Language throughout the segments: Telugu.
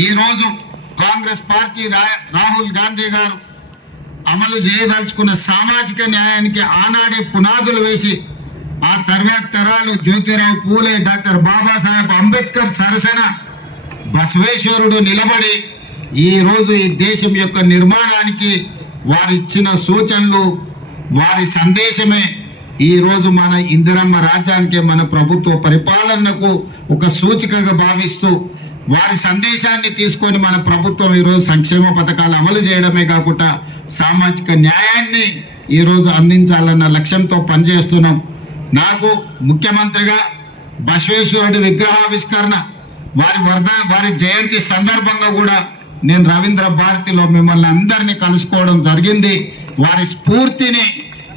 ఈరోజు కాంగ్రెస్ పార్టీ రాహుల్ గాంధీ గారు అమలు చేయదలుచుకున్న సామాజిక న్యాయానికి ఆనాడే పునాదులు వేసి ఆ తర్వాత తరాలు జ్యోతిరావు పూలే డాక్టర్ బాబాసాహెబ్ అంబేద్కర్ సరసన బసవేశ్వరుడు నిలబడి ఈరోజు ఈ దేశం యొక్క నిర్మాణానికి వారిచ్చిన సూచనలు వారి సందేశమే ఈరోజు మన ఇందిరమ్మ రాజ్యానికి మన ప్రభుత్వ పరిపాలనకు ఒక సూచికగా భావిస్తూ వారి సందేశాన్ని తీసుకొని మన ప్రభుత్వం ఈరోజు సంక్షేమ పథకాలు అమలు చేయడమే కాకుండా సామాజిక న్యాయాన్ని ఈరోజు అందించాలన్న లక్ష్యంతో పనిచేస్తున్నాం. నాకు ముఖ్యమంత్రిగా బసవేశ్వరుడి విగ్రహావిష్కరణ వారి వర్ధ వారి జయంతి సందర్భంగా కూడా నేను రవీంద్ర భారతిలో మిమ్మల్ని అందరినీ కలుసుకోవడం జరిగింది. వారి స్ఫూర్తిని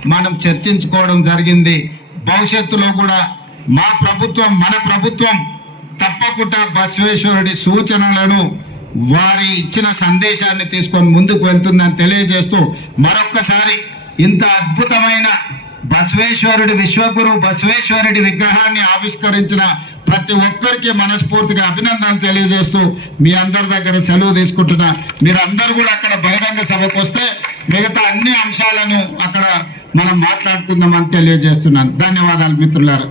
మనం చర్చించుకోవడం జరిగింది. భవిష్యత్తులో కూడా మా ప్రభుత్వం మన ప్రభుత్వం తప్పకుండా బసవేశ్వరుడి సూచనలను వారి ఇచ్చిన సందేశాన్ని తీసుకొని ముందుకు వెళ్తుందని తెలియజేస్తూ మరొక్కసారి ఇంత అద్భుతమైన బసవేశ్వరుడి విశ్వగురు బసవేశ్వరుడి విగ్రహాన్ని ఆవిష్కరించిన ప్రతి ఒక్కరికి మనస్ఫూర్తిగా అభినందనలు తెలియజేస్తూ మీ అందరి దగ్గర సెలవు తీసుకుంటున్నా. మీరు అందరు కూడా అక్కడ బహిరంగ సభకు వస్తే మిగతా అన్ని అంశాలను అక్కడ మనం మాట్లాడుకుందామని తెలియజేస్తున్నాను. ధన్యవాదాలు మిత్రులారా.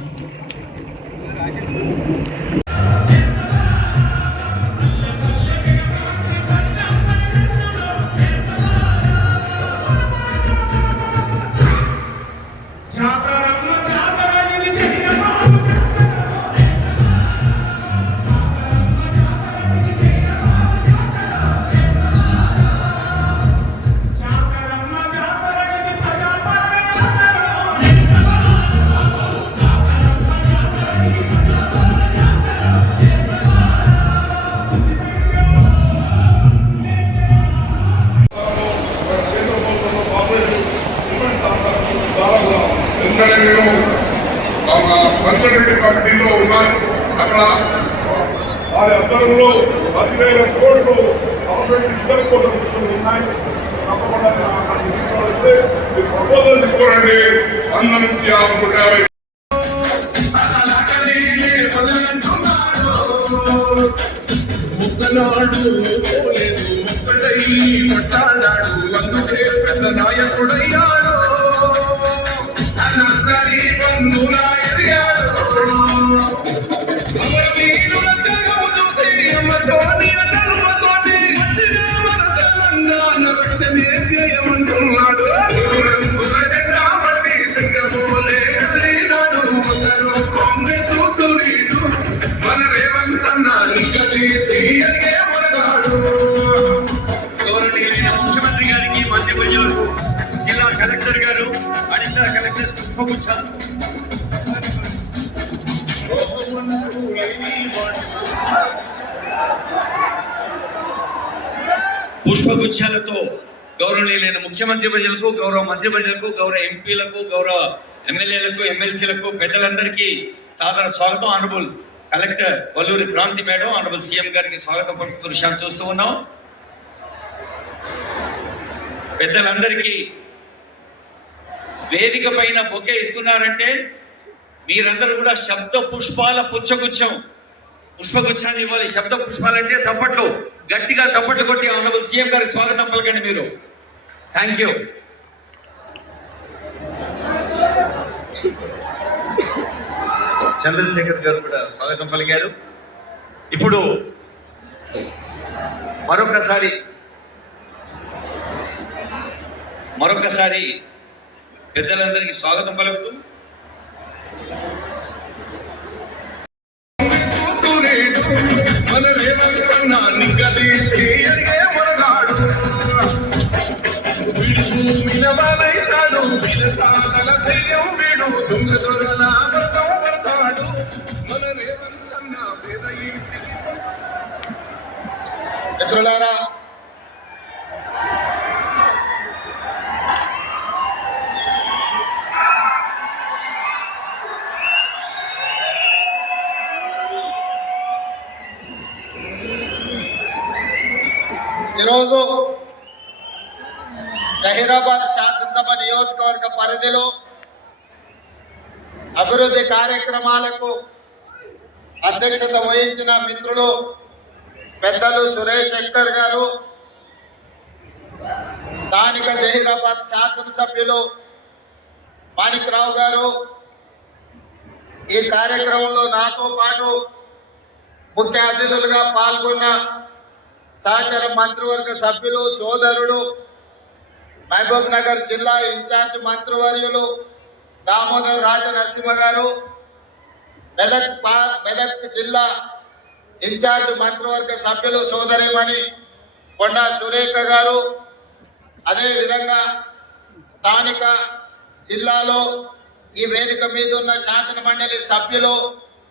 వంద నుంచి యాభై నూట యాభై ముక్కనాడు పోలేదు ముక్కడై కొట్టాడాడు అందుకే పెద్ద నాయకుడయ్యాడు అనంతరి బంధువుల పుష్పగుచ్చాలతో గౌరవనీయులైన ముఖ్యమంత్రి ప్రజలకు గౌరవ మంత్రి ప్రజలకు గౌరవ ఎంపీలకు గౌరవ ఎమ్మెల్యేలకు ఎమ్మెల్సీలకు పెద్దలందరికీ సాధారణ స్వాగతం. Honourable collector Valluri Kranthi madam honourable CM గారికి స్వాగతం పలుకుతూ దృశ్యాలు చూస్తూ ఉన్నాం. పెద్దలందరికీ వేదిక పైన బొకే ఇస్తున్నారంటే మీరందరూ కూడా శబ్ద పుష్పాల పుచ్చగుచ్చం. పుష్పగుచ్చాన్ని ఇవ్వాలి. శబ్ద పుష్పాలంటే చప్పట్లు. గట్టిగా చప్పట్లు కొట్టి ఆనరబుల్ సీఎం గారికి స్వాగతం పలకండి మీరు. థ్యాంక్ యూ చంద్రశేఖర్ గారు కూడా స్వాగతం పలికారు. ఇప్పుడు మరొకసారి మరొకసారి పెద్దలందరికీ స్వాగతం పలుకుతూ మిత్రులారా ఈరోజు జహీరాబాద్ శాసనసభ నియోజకవర్గ పరిధిలో అభివృద్ధి కార్యక్రమాలకు అధ్యక్షత వహించిన మిత్రులు పెద్దలు సురేష్ శంకర్ గారు స్థానిక జహీరాబాద్ శాసనసభ్యులు మాణిక్రావు గారు. ఈ కార్యక్రమంలో నాతో పాటు ముఖ్య అతిథులుగా పాల్గొన్న సహచర మంత్రివర్గ సభ్యులు సోదరుడు మహబూబ్ నగర్ జిల్లా ఇన్ఛార్జ్ మంత్రివర్యులు దామోదర్ రాజ నరసింహ గారు మెదక్ మెదక్ జిల్లా ఇన్ఛార్జ్ మంత్రివర్గ సభ్యులు సోదరిమణి కొండా సురేఖ గారు. అదేవిధంగా స్థానిక జిల్లాలో ఈ వేదిక మీద ఉన్న శాసన మండలి సభ్యులు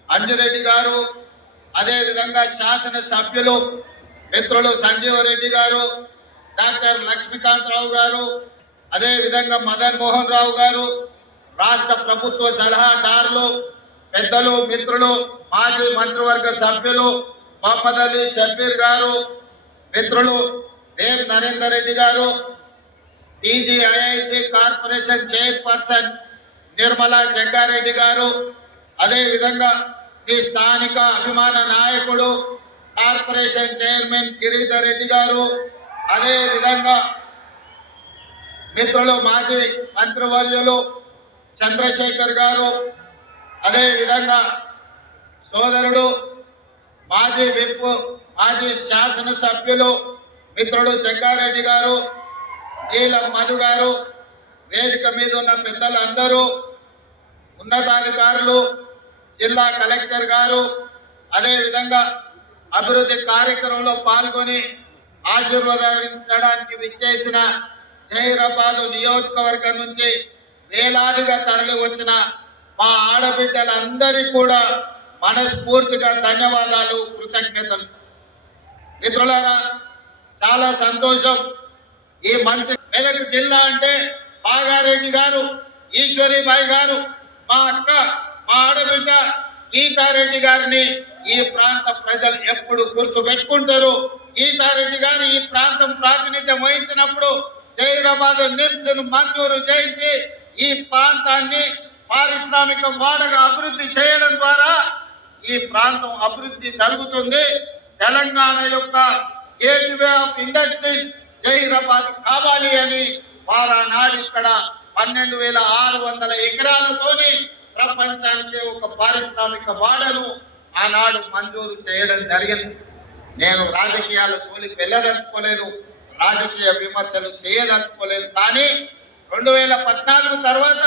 అంజురెడ్డి గారు అదేవిధంగా శాసన సభ్యులు మిత్రులు సంజీవ రెడ్డి గారు డాక్టర్ లక్ష్మీకాంతరావు గారు అదేవిధంగా మదన్ మోహన్ రావు గారు రాష్ట్ర ప్రభుత్వ సలహాదారులు పెద్దలు మిత్రులు మాజీ మంత్రివర్గ సభ్యులు మహమ్మద్ అలీ షబ్బీర్ గారు మిత్రులు Dev Narender Reddy garu TGIIC corporation chairperson Nirmala Jaggareddy garu అదేవిధంగా ఈ స్థానిక అభిమాన నాయకుడు కార్పొరేషన్ చైర్మన్ గిరిధర్ రెడ్డి గారు అదేవిధంగా మిత్రులు మాజీ మంత్రివర్యులు చంద్రశేఖర్ గారు అదేవిధంగా సోదరుడు మాజీ విప్ మాజీ శాసనసభ్యులు మిత్రుడు జగ్గారెడ్డి గారు నీలం మధు గారు వేదిక మీద ఉన్న పెద్దలందరూ ఉన్నతాధికారులు జిల్లా కలెక్టర్ గారు అదేవిధంగా అభివృద్ధి కార్యక్రమంలో పాల్గొని ఆశీర్వదించడానికి విచ్చేసిన జహీరాబాద్ నియోజకవర్గం నుంచి వేలాదిగా తరలి వచ్చిన మా ఆడబిడ్డలందరికీ కూడా మనస్ఫూర్తిగా ధన్యవాదాలు కృతజ్ఞతలు. మిత్రులారా చాలా సంతోషం. ఈ మంచి మెదక్ జిల్లా అంటే బాగారెడ్డి గారు ఈశ్వరీబాయి గారు మా అక్క మా ఆడబిడ్డ గీతారెడ్డి గారిని ఈ ప్రాంత ప్రజలు ఎప్పుడు గుర్తు పెట్టుకుంటారు. గీతారెడ్డి గారు ఈ ప్రాంతం ప్రాతినిధ్యం వహించినప్పుడు జైరాబాద్ నిమ్స్ మంజూరు చేయించి ఈ ప్రాంతాన్ని పారిశ్రామిక వాడగా అభివృద్ధి చేయడం ద్వారా ఈ ప్రాంతం అభివృద్ధి జరుగుతుంది. తెలంగాణ యొక్క గేట్వే ఆఫ్ ఇండస్ట్రీస్ జహీరాబాద్ కావాలి అని వారానాడు ఇక్కడ పన్నెండు వేల ఆరు వందల ఎకరాలతోని ప్రపంచానికి ఒక పారిశ్రామిక వాడను ఆనాడు మంజూరు చేయడం జరిగింది. నేను రాజకీయాల జోలికి వెళ్ళదలుచుకోలేను రాజకీయ విమర్శలు చేయదలుచుకోలేదు కానీ రెండు వేల పద్నాలుగు తర్వాత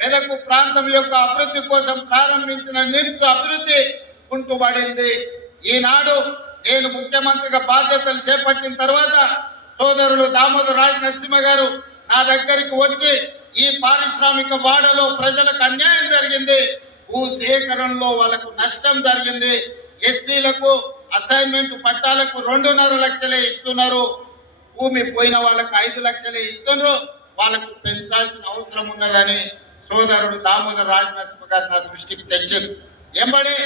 మెదకు ప్రాంతం యొక్క అభివృద్ధి కోసం ప్రారంభించిన నిమ్స్ అభివృద్ధి కుంటుపడింది ఈనాడు నేను ముఖ్యమంత్రిగా బాధ్యతలు చేపట్టిన తర్వాత సోదరులు దామోదర్ రాజ నరసింహ గారు నా దగ్గరికి వచ్చి ఈ పారిశ్రామిక వాడలో ప్రజలకు అన్యాయం జరిగింది. భూ సేకరణలో వాళ్ళకు నష్టం జరిగింది. ఎస్సీలకు అసైన్మెంట్ పట్టాలకు రెండున్నర లక్షలే ఇస్తున్నారు. భూమి పోయిన వాళ్ళకు ఐదు లక్షలే ఇస్తున్నారు. వాళ్ళకు పెంచాల్సిన అవసరం ఉన్నదని సోదరుడు దామోదర్ రాజ నరసింహ గారు నా దృష్టికి తెచ్చింది ఎంబడి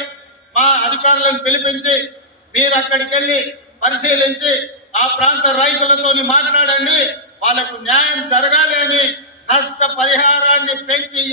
మా అధికారులను పిలిపించి మీరు అక్కడికి వెళ్ళి పరిశీలించి ఆ ప్రాంత రైతులతోని మాట్లాడండి. వాళ్ళకు న్యాయం జరగాలి అని నష్ట పరిహారాన్ని పెంచి